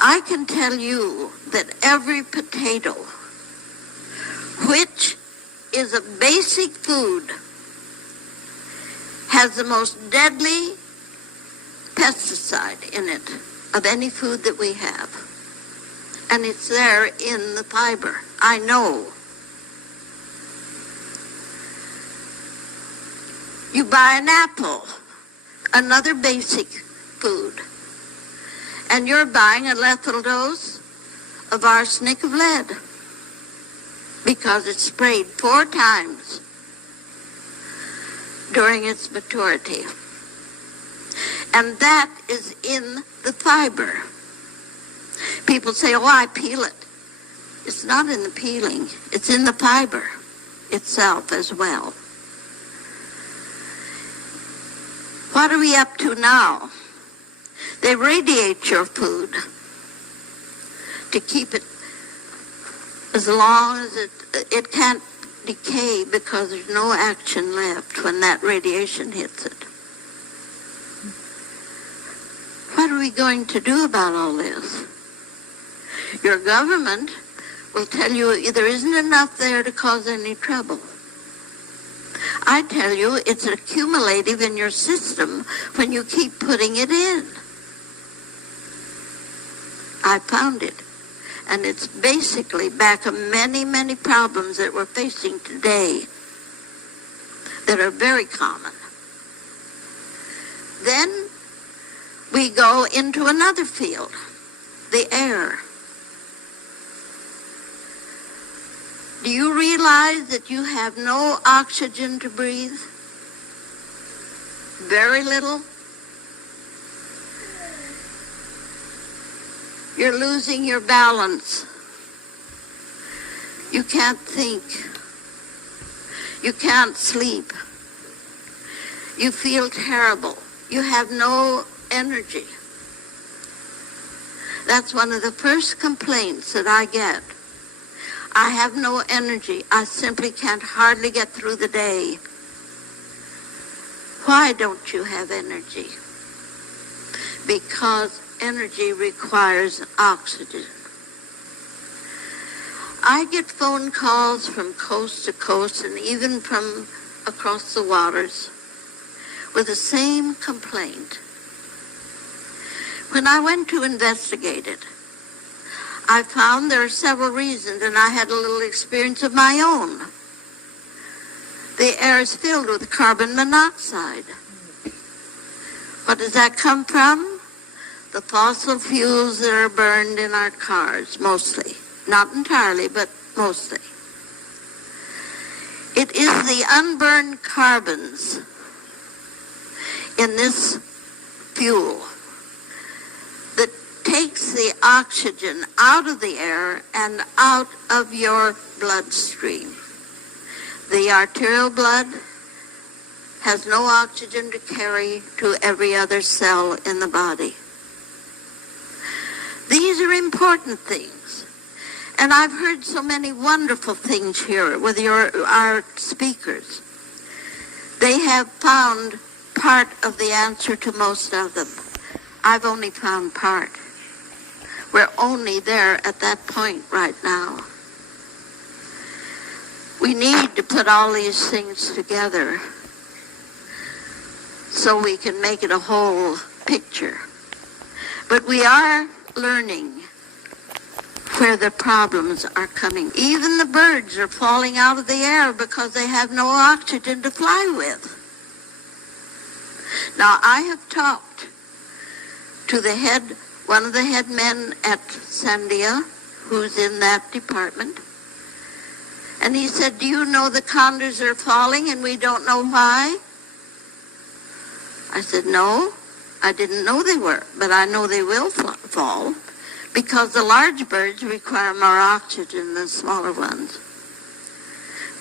I can tell you that every potato, which is a basic food, has the most deadly pesticide in it of any food that we have. And it's there in the fiber. I know. You buy an apple, another basic food, and you're buying a lethal dose of arsenic of lead because it's sprayed 4 times during its maturity. And that is in the fiber. People say, oh, I peel it. It's not in the peeling. It's in the fiber itself as well. What are we up to now? They radiate your food to keep it as long as it can't decay because there's no action left when that radiation hits it. What are we going to do about all this? Your government will tell you there isn't enough there to cause any trouble. I tell you, it's accumulative in your system when you keep putting it in. I found it. And it's basically back of many, many problems that we're facing today that are very common. Then we go into another field, the air. Do you realize that you have no oxygen to breathe? Very little. You're losing your balance. You can't think. You can't sleep. You feel terrible. You have no energy. That's one of the first complaints that I get. I have no energy. I simply can't hardly get through the day. Why don't you have energy? Because energy requires oxygen. I get phone calls from coast to coast and even from across the waters with the same complaint. When I went to investigate it, I found there are several reasons, and I had a little experience of my own. The air is filled with carbon monoxide. What does that come from? The fossil fuels that are burned in our cars, mostly. Not entirely, but mostly. It is the unburned carbons in this fuel that takes the oxygen out of the air and out of your bloodstream. The arterial blood has no oxygen to carry to every other cell in the body. These are important things. And I've heard so many wonderful things here with our speakers. They have found part of the answer to most of them. I've only found part. We're only there at that point right now. We need to put all these things together so we can make it a whole picture. But we are learning where the problems are coming. Even the birds are falling out of the air because they have no oxygen to fly with. Now, I have talked to one of the head men at Sandia, who's in that department, and he said, do you know the condors are falling and we don't know why? I said, no, I didn't know they were, but I know they will fall because the large birds require more oxygen than smaller ones.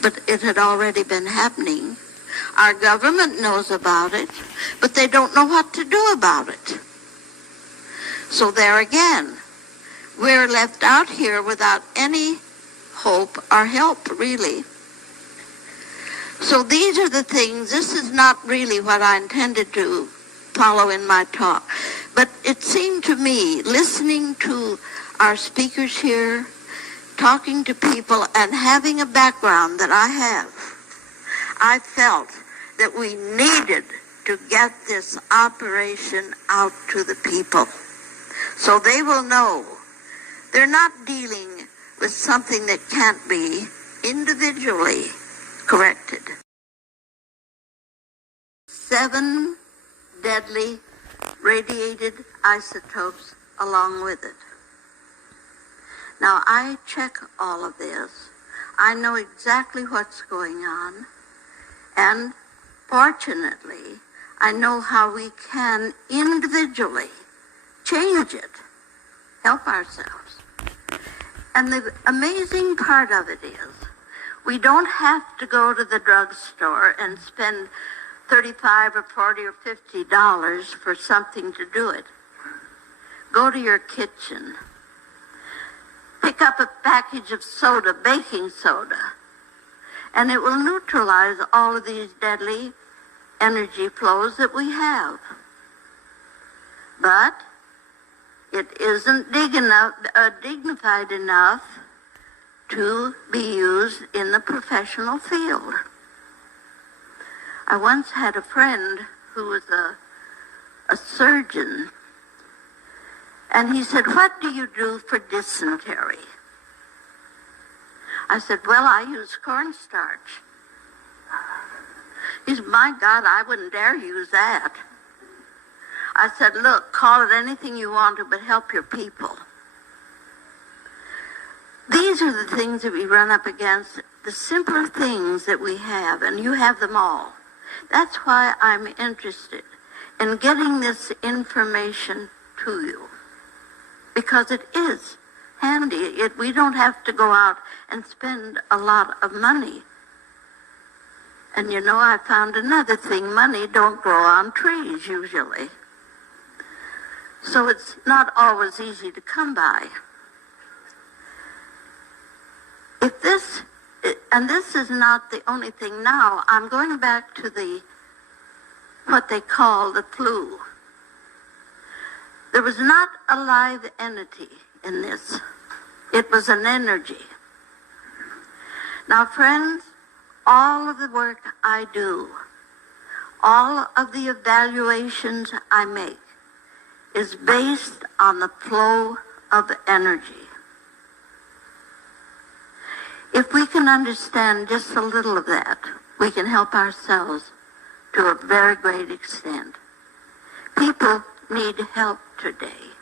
But it had already been happening. Our government knows about it, but they don't know what to do about it. So there again, we're left out here without any hope or help, really. So these are the things. This is not really what I intended to follow in my talk. But it seemed to me, listening to our speakers here, talking to people, and having a background that I have, I felt that we needed to get this operation out to the people so they will know they're not dealing with something that can't be individually corrected. 7 deadly radiated isotopes along with it. Now, I check all of this. I know exactly what's going on, and fortunately, I know how we can individually change it, help ourselves. And the amazing part of it is, we don't have to go to the drugstore and spend $35 or $40 or $50 for something to do it. Go to your kitchen. Pick up a package of soda, baking soda, and it will neutralize all of these deadly energy flows that we have. But it isn't dignified enough to be used in the professional field. I once had a friend who was a surgeon, and he said, "What do you do for dysentery?" I said, "Well, I use cornstarch." He said, "My God, I wouldn't dare use that." I said, "Look, call it anything you want to, but help your people." These are the things that we run up against, the simpler things that we have, and you have them all. That's why I'm interested in getting this information to you, because it is handy. We don't have to go out and spend a lot of money. And you know, I found another thing. Money don't grow on trees usually. So it's not always easy to come by. If this, and this is not the only thing now, I'm going back to what they call the flu. There was not a live entity in this. It was an energy. Now, friends, all of the work I do, all of the evaluations I make, is based on the flow of energy. If we can understand just a little of that, we can help ourselves to a very great extent. People need help today.